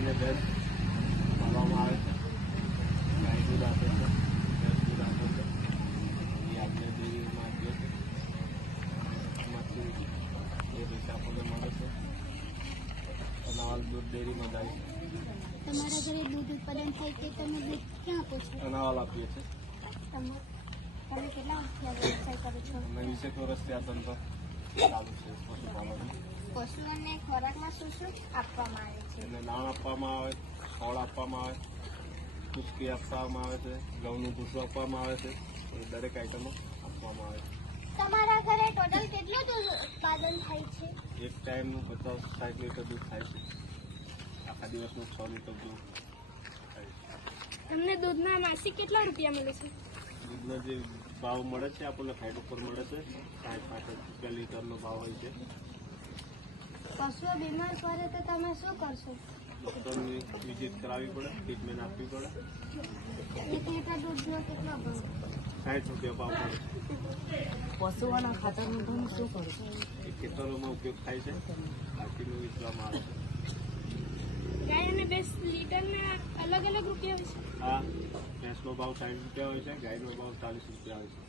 અને ભેંસ પાલવામાં આવે છે. ગાય દૂધ આપે છે, ભેંસ દૂધ આપે છે. એ આપણે ડેરીમાં આપીએ છીએ. એમાંથી એ પૈસા આપણને મળે છે. અનાવાલ દૂધ ડેરીમાં જાય છે. તમારા ઘરે દૂધ ઉત્પાદન થાય તે તમે દૂધ ક્યાં આપો છો? અનાવાલ આપીએ છીએ. તમે કેટલા વર્ષથી વ્યવસાય કરો છો? અમે 20 વર્ષથી આ ધંધો ચાલુ છે પશુપાલન. પશુઓને ખોરાકમાં શું શું આપવામાં આવે છે? એને નાણ આપવામાં આવે, ખોળ આપવામાં આવે, કુચકી આપવામાં આવે છે, ઘઉંનું ભૂસું આપવામાં આવે છે. એ દરેક આઈટમો આપવામાં આવે છે. તમારા ઘરે ટોટલ કેટલું દૂધ ઉત્પાદન થાય છે? એક ટાઈમનું 50-60 લીટર દૂધ થાય છે. આખા દિવસનું 6 લીટર દૂધ થાય છે. તમને દૂધના માસિક કેટલા રૂપિયા મળે છે? દૂધનો જે ભાવ મળે છે આપણને ફેટ ઉપર મળે છે. 60-65 રૂપિયા લીટરનો ભાવ હોય છે. પશુઓ બીમાર પડે તો તમે શું કરશો? ડૉક્ટરની વિઝિટ કરાવવી પડે, ટ્રીટમેન્ટ આપવી પડે. 1 લીટર દૂધનો કેટલો ભાવ? 60 રૂપિયા ભાવ મળે છે. પશુઓના ખાતરનું તમે શું કરો છો? એ ખેતરોમાં ઉપયોગ થાય છે, બાકીનું વેચવામાં આવે છે. ગાય અને ભેંસ લીટરના અલગ અલગ રૂપિયા હોય છે? હા, ભેંસનો ભાવ 60 રૂપિયા હોય છે, ગાયનો ભાવ 40 રૂપિયા હોય છે.